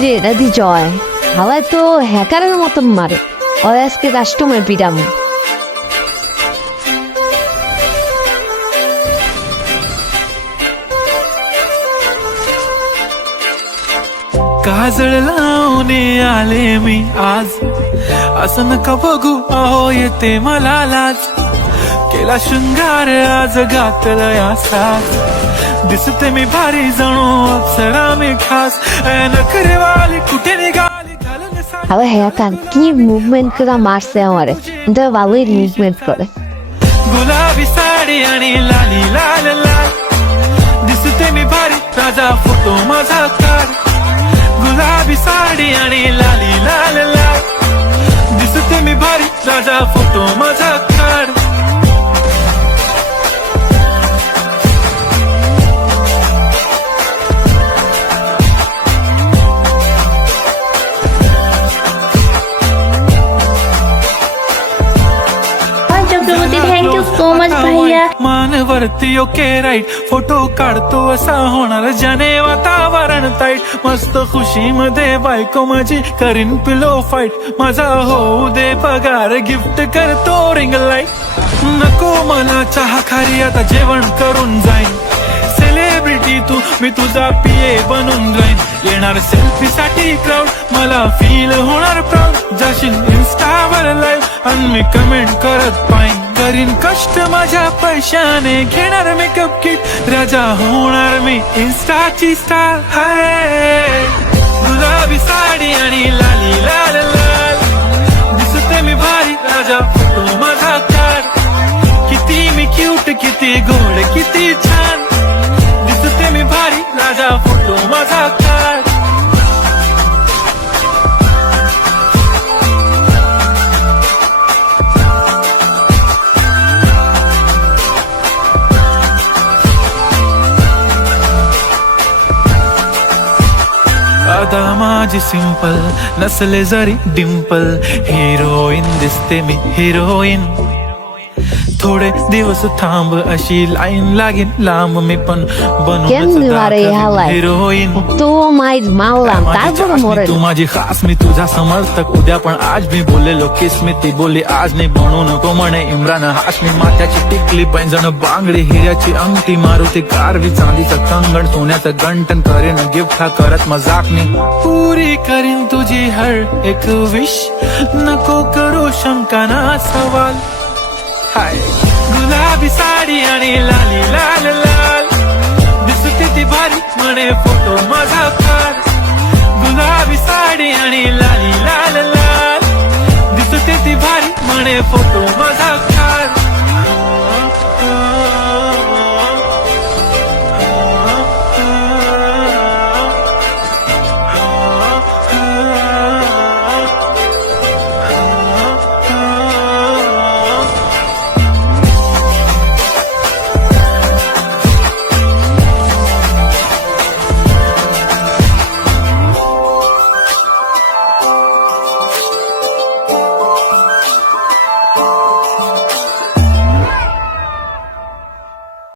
কিরে রাধি জয়, হাওয়ায় তো হ্যাকারের মতন মারে। ওর আজকে কাস্টমার পিটামো। काजळ लावणे आले मी आज, असं नका बघू अहो येते मला लाज। केला शृंगार आज घातलाय साज, दिसते मी भारी जणू अप्सरा मी खास। नखरेवाली कुठे निघाली घालून साडी, হাওয়া হ্যাকার কি মুভমেন্ট করে মারছে আমারে, কিন্তু ভালোই মুভমেন্ট করে। गुलाबी साडी आणि लाली लाल लाल, दिसते मी भारी ताजा फोटो माझा काढ। गुलाबी साडी आणि लाली लाल लाल, दिसते मी भारी ताजा फोटो माझा काढ। थैंक यू सो मच भैया। मानवरती ओके राईट, फोटो काढतो असा होणार ज्याने वातावरण ताईट। मस्त खुशी मध्ये बायको माझी करीन पिलो फाईट, माझा होऊ दे पगार गिफ्ट करतो रिंग लाईट। नको मला चहा खारी आता जेवण करून जाईन, सेलिब्रिटी तू मी तुझा पिये बनून जाईन। येणार सेल्फी साठी क्राऊड, मला फील होणार प्राऊड। जाशील इन्स्टावर लाईव्ह आणि मी कमेंट करत पाईन। करीन कष्ट माझ्या पैशाने, घेणार मेकअप किट, राजा होणार मी इन्स्टाची स्टार। हाय गुलाबी साडी आणि लाली लाल लाल, दिसते मी भारी राजा फोटो माझा काढ। किती मी क्यूट, किती गोड, किती छान, दिसते मी भारी राजा फोटो माझा काढ। आता माझी सिंपल नसले जरी डिंपल, हिरोईन दिसते मी हिरोईन। थोडे दिवस थांब अशी लाईन लागेल लांब, मी पण কেমন মারে হাওয়ায় हिरोईन। তো মাইর মারলাম, তারপরে মরে तू माझी खास, मी तुझा समर्थक उद्या पण आज मी बोललेलो किस मी ती बोली आज नाही बनू नको म्हणे इम्रान हाशमी। माथ्याची टिकली पैंजण बांगडी, हिऱ्याची अंगठी, मारुती कारवी, चांदीचं कंगण, सोन्याचं गंटन, करेन गिफ्ट हा करत मजाकनी। पुरी करीन तुझी हर एक विश, नको करू शंका ना सवाल। हाय गुलाबी साडी आणि लाली लाल लाल, दिसते ती भारी म्हणे फोटो माझा काढ। गुलाबी साडी आणि लाली लाल लाल, दिसते ती भारी म्हणे फोटो